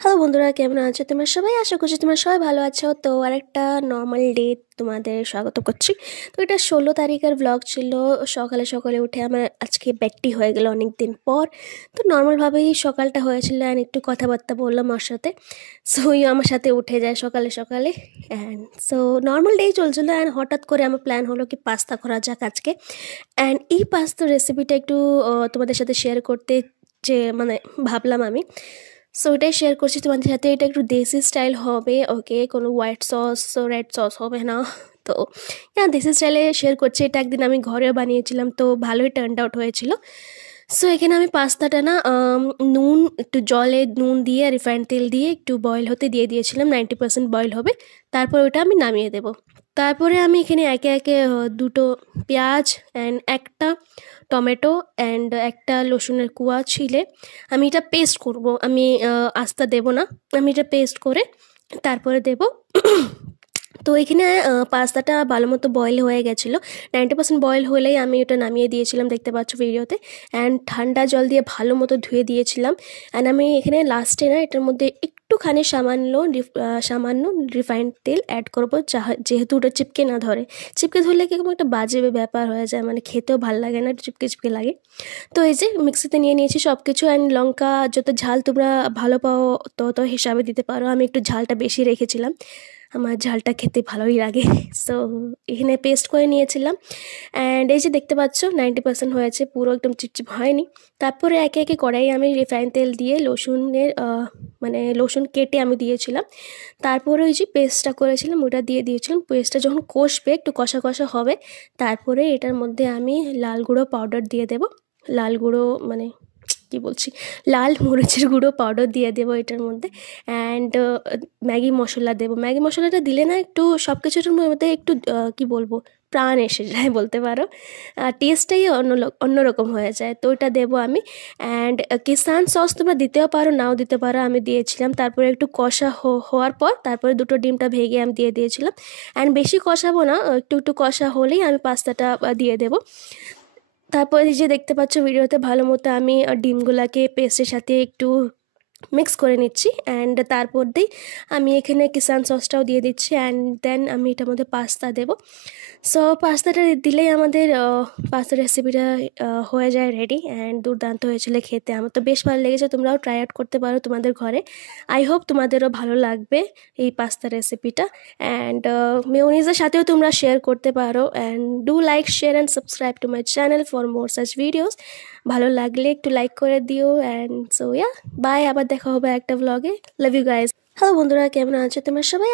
Hello বন্ধুরা, কেমন আছো তোমরা সবাই? আশা করছি তোমরা সবাই ভালো আছো। তো আরেকটা নর্মাল ডে তোমাদের স্বাগত করছি। তো এটা 16 তারিখের ব্লগ ছিল। সকালে সকালে উঠে আমার আজকে ব্যাকটি হয়ে গেল অনেক দিন পর। তো নর্মালভাবেই সকালটা হয়েছিল অ্যান্ড একটু কথাবার্তা বললাম ওর সাথে। সো আমার সাথে উঠে যায় সকালে সকালে অ্যান্ড সো নর্মাল ডেই চলছিলো অ্যান্ড হঠাৎ করে আমার প্ল্যান হলো কি পাস্তা করা যাক আজকে। অ্যান্ড এই পাস্তার রেসিপিটা একটু তোমাদের সাথে শেয়ার করতে যে ভাবলাম আমি। সো এটাই শেয়ার করছি তোমাদের সাথে। এটা একটু দেশি স্টাইল হবে, ওকে, কোনো হোয়াইট সস রেড সস হবে না। তো হ্যাঁ, দেশি স্টাইলে শেয়ার করছি। এটা একদিন আমি ঘরেও বানিয়েছিলাম, তো ভালোই টার্ন আউট হয়েছিল। সো এখানে আমি পাস্তাটা নুন একটু জলে নুন দিয়ে রিফাইন্ড তেল দিয়ে একটু বয়েল হতে দিয়ে দিয়েছিলাম, 90% বয়েল হবে। তারপর ওটা আমি নামিয়ে দেব। তারপরে আমি এখানে একে একে দুটো পেঁয়াজ অ্যান্ড একটা টমেটো অ্যান্ড একটা রসুনের কুয়া ছিলে আমি এটা পেস্ট করব। আমি আস্তা দেব না, আমি এটা পেস্ট করে তারপরে দেব। তো এখানে পাস্তাটা ভালো মতো বয়েল হয়ে গেছিলো, 90% বয়েল হলেই আমি ওটা নামিয়ে দিয়েছিলাম, দেখতে পাচ্ছ ভিডিওতে। অ্যান্ড ঠান্ডা জল দিয়ে ভালো মতো ধুয়ে দিয়েছিলাম। অ্যান্ড আমি এখানে লাস্টে এটার মধ্যে একটুখানি সামান্য রিফাইন্ড তেল অ্যাড করবো, যেহেতু ওটা চিপকে না ধরে। চিপকে ধরলে কীরকম একটা বাজে ব্যাপার হয়ে যায়, খেতেও ভালো লাগে না, চিপকে চিপকে লাগে। তো এই যে মিক্সিতে নিয়ে নিয়েছি সব কিছু। অ্যান্ড লঙ্কা যত ঝাল তোমরা ভালো পাও তত হিসাবে দিতে পারো। আমি একটু ঝালটা বেশি রেখেছিলাম, আমার ঝালটা খেতে ভালোই লাগে। সো এখানে পেস্ট করে নিয়েছিলাম। অ্যান্ড এই যে দেখতে পাচ্ছ 90% হয়েছে, পুরো একদম চিপচিপ হয়নি। তারপরে একে একে কড়াই আমি রিফাইন তেল দিয়ে রসুন কেটে আমি দিয়েছিলাম। তারপরে ওই যে পেস্টটা করেছিলাম ওটা দিয়ে দিয়েছিলাম। পেস্টটা যখন কষবে, একটু কষা কষা হবে, তারপরে এটার মধ্যে আমি লাল গুঁড়ো পাউডার দিয়ে দেবো। লাল গুঁড়ো কী বলছি, লাল মরিচের গুঁড়ো পাউডার দিয়ে দেবো এটার মধ্যে। অ্যান্ড ম্যাগি মশলা দেবো। ম্যাগি মশলাটা দিলে একটু সব কিছুর মধ্যে একটু কী বলবো, প্রাণ এসে যায় বলতে পারো। টেস্টটাই অন্যরকম হয়ে যায়, তো ওটা দেবো আমি। অ্যান্ড কিষান সস তোমরা দিতেও পারো, নাও দিতে পারো, আমি দিয়েছিলাম। তারপরে একটু কষা হওয়ার পর তারপরে দুটো ডিমটা ভেঙে আমি দিয়ে দিয়েছিলাম। অ্যান্ড বেশি কষাবো না, একটু একটু কষা হলেই আমি পাস্তাটা দিয়ে দেবো। তারপর এই যে দেখতে পাচ্ছ ভিডিওতে ভালো মতো আমি ডিমগুলাকে পেস্টের সাথে একটু মিক্স করে নিচ্ছি। অ্যান্ড তারপর আমি এখানে কিষান সসটাও দিয়ে দিচ্ছি। অ্যান্ড দেন আমি এটার মধ্যে পাস্তা দেবো। সো পাস্তাটা দিলেই আমাদের পাস্তা রেসিপিটা হয়ে যায় রেডি। অ্যান্ড দুর্দান্ত হয়েছিল খেতে, আমার তো বেশ ভালো লেগেছে। তোমরাও ট্রাই আউট করতে পারো তোমাদের ঘরে। আই হোপ তোমাদেরও ভালো লাগবে এই পাস্তা রেসিপিটা। অ্যান্ড মেয়োনিজের সাথেও তোমরা শেয়ার করতে পারো। And do like, share and subscribe to my channel for more such videos. ভালো লাগলে একটু লাইক করে দিও। অ্যান্ড সো বাই, আবার দেখা হবে একটা ব্লগে। Love you guys. হ্যালো বন্ধুরা, কেমন আছো তোমরা সবাই?